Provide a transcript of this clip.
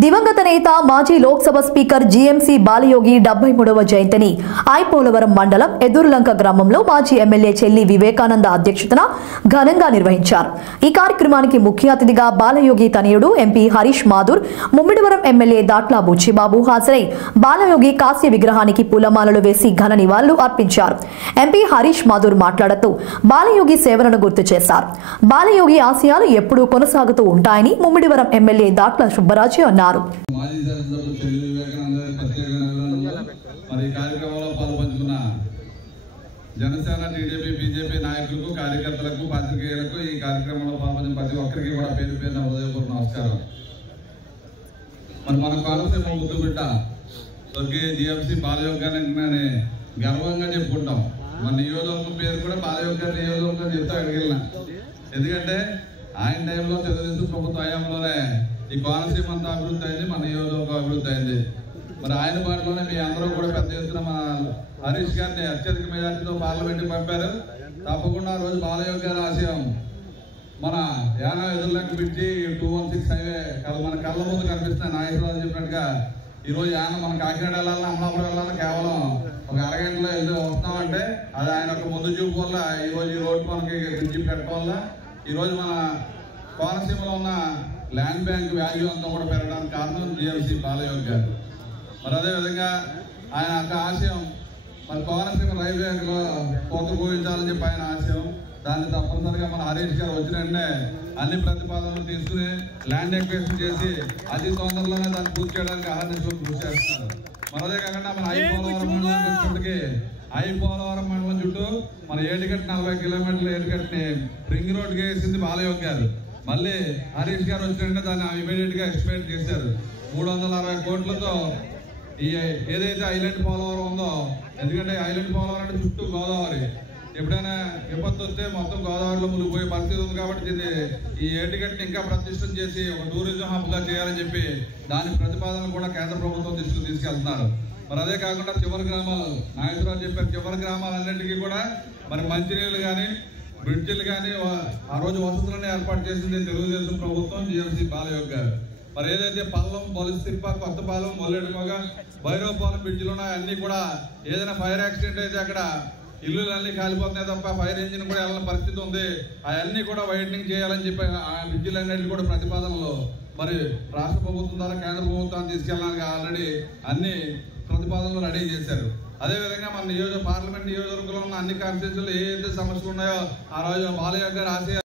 దివంగత నేత మాజీ లోక్సభ స్పీకర్ జీఎంసీ బాలయోగి 73వ జయంతిని ఐపోలవరం మండలం ఎదురులంక గ్రామంలో మాజీ ఎమ్మెల్యే చెల్లి వివేకానంద అధ్యక్షతన ఘనంగా నిర్వహించారు. ఈ కార్యక్రమానికి ముఖ్య అతిథిగా బాలయోగి తనయుడు ఎంపీ హరీష్ మాథూర్, ముమ్మిడివరం ఎమ్మెల్యే దాట్ల బుచ్చిబాబు హాజరై బాలయోగి కాస్య విగ్రహానికి పూలమాలలు వేసి ఘన నివాళులు అర్పించారు. ఎంపీ హరీష్ మాథూర్ మాట్లాడుతూ బాలయోగి సేవలను గుర్తు చేశారు. బాలయోగి ఆశయాలు ఎప్పుడూ కొనసాగుతూ ఉంటాయని ముమ్మిడివరం ఎమ్మెల్యే దాట్ల సుబ్బరాజు అన్నారు. మాజీ శాసనసభ్యులు చెల్లి వివేకానంద మరి కార్యక్రమంలో పాల్పంచుకున్న జనసేన, టీడీపీ, బీజేపీ నాయకులకు, కార్యకర్తలకు, పాత్రికేయులకు ఈ కార్యక్రమంలో పాల్పంచిన ప్రతి ఒక్కరికి కూడా పేరు పేరున హృదయపూర్వక నమస్కారం. మరి మన కోనసీమ ముద్దు బిడ్డ స్వర్గీయ జీఎంసీ బాలయోగి గారిని గర్వంగా చెప్పుకుంటాం. మన నియోజకవర్గం పేరు కూడా బాలయోగి గారి నియోజకవర్గం చెప్తా అడిగిన, ఎందుకంటే ఆయన టైంలో తెలుగుదేశం ప్రభుత్వ హయాంలోనే ఈ కోనసీమ అంతా అభివృద్ధి అయింది, మన నియోజకవర్గం అభివృద్ధి అయింది. మరి ఆయన పాటలోనే మీ అందరూ కూడా పెద్ద ఎత్తున మన హరీష్ గారిని అత్యధిక మెజార్టీతో పార్లమెంట్కి పంపారు. తప్పకుండా ఆ రోజు బాలయోగి గారి ఆశయం మన యానా ఎదురులంక బ్రిడ్జి 216 హైవే మన కళ్ళ ముందు కనిపిస్తున్నాయి. నాగేశ్వరరావు చెప్పినట్టుగా ఈరోజు యాన మన కాకినాడ వెళ్ళాలన్నా, అమలాపురం వెళ్ళాలన్నా కేవలం ఒక అరగంటలో వెళ్ళి వస్తామంటే అది ఆయన ఒక ముందు చూపు వల్ల ఈరోజు ఈ రోడ్డు మనకి బ్రిడ్జి పెట్టడం వల్ల ఈరోజు మన కోనసీమలో ఉన్న ల్యాండ్ బ్యాంక్ వాల్యూ అంతా కూడా పెరగడానికి కారణం జీఎంసీ బాలయోగి గారు. మరి అదేవిధంగా ఆయన ఒక ఆశయం మరి కోనసీమ రైల్వేలో కోత పోయించాలని చెప్పి ఆయన ఆశయం. దాన్ని తప్పనిసరిగా మన హరీష్ గారు వచ్చిన వెంటనే అన్ని ప్రతిపాదనలు తీసుకుని ల్యాండ్ ఎక్వేషన్ చేసి అతి తొందరలోనే దాన్ని పూర్తి చేయడానికి అహర్నిశలు కృషి చేస్తున్నారు. మరి అదే కాకుండా మన ఐపోలవరం మండలానికి వచ్చినప్పటికీ ఐపోలవరం మండలం చుట్టూ మన ఏటికట్టు 40 కిలోమీటర్ల ఏటికట్టుని రింగ్ రోడ్డుకి వేసింది బాలయోగి గారు. మళ్ళీ హరీష్ గారు వచ్చినట్టే దాన్ని ఇమీడియట్ గా ఎక్స్పెక్ట్ చేశారు. 360 కోట్లతో ఈ ఏదైతే ఐలాండ్ పోలవరం ఉందో, ఎందుకంటే ఐలాండ్ పోలవరం అంటే చుట్టూ గోదావరి, ఎప్పుడైనా విపత్తు వస్తే మొత్తం గోదావరిలో మునిగిపోయే పరిస్థితి ఉంది. కాబట్టి దీన్ని ఈ ఏటిగట్టుని ఇంకా ప్రతిష్టం చేసి ఒక టూరిజం హబ్ గా చేయాలని చెప్పి దాని ప్రతిపాదనలు కూడా కేంద్ర ప్రభుత్వం దృష్టికి తీసుకెళ్తున్నారు. మరి అదే కాకుండా చివరి గ్రామాలు నాగేశ్వరరావు చెప్పారు, చివరి గ్రామాలన్నింటికీ కూడా మరి మంచినీళ్ళు కానీ బ్రిడ్జిలు కానీ ఆ రోజు వసతులను ఏర్పాటు చేసింది తెలుగుదేశం ప్రభుత్వం, జీఎంసీ బాలయోగి గారు. మరి ఏదైతే పల్లం, బొలిసిప్ప, కొత్తపాలెం, మొల్లెడుమొగ, భైరవపాలెం బ్రిడ్జిలు ఉన్నాయో అన్ని కూడా ఏదైనా ఫైర్ యాక్సిడెంట్ అయితే అక్కడ ఇల్లులు అన్ని కాలిపోతున్నాయి తప్ప ఫైర్ ఇంజిన్ కూడా వెళ్ళిన పరిస్థితి ఉంది. అవన్నీ కూడా వైడనింగ్ చేయాలని చెప్పి ఆ బ్రిడ్జిలన్నింటినీ కూడా ప్రతిపాదనలు మరి రాష్ట్ర ప్రభుత్వం ద్వారా కేంద్ర ప్రభుత్వాన్ని తీసుకెళ్ళడానికి ఆల్రెడీ అన్ని ప్రతిపాదనలు రెడీ చేశారు. అదేవిధంగా మన పార్లమెంట్ నియోజకవర్గంలో ఉన్న అన్ని కాన్స్టిట్యూన్సీలు ఏదైతే సమస్యలు ఉన్నాయో ఆ రోజు బాలయోగి గారి ఆశయాలు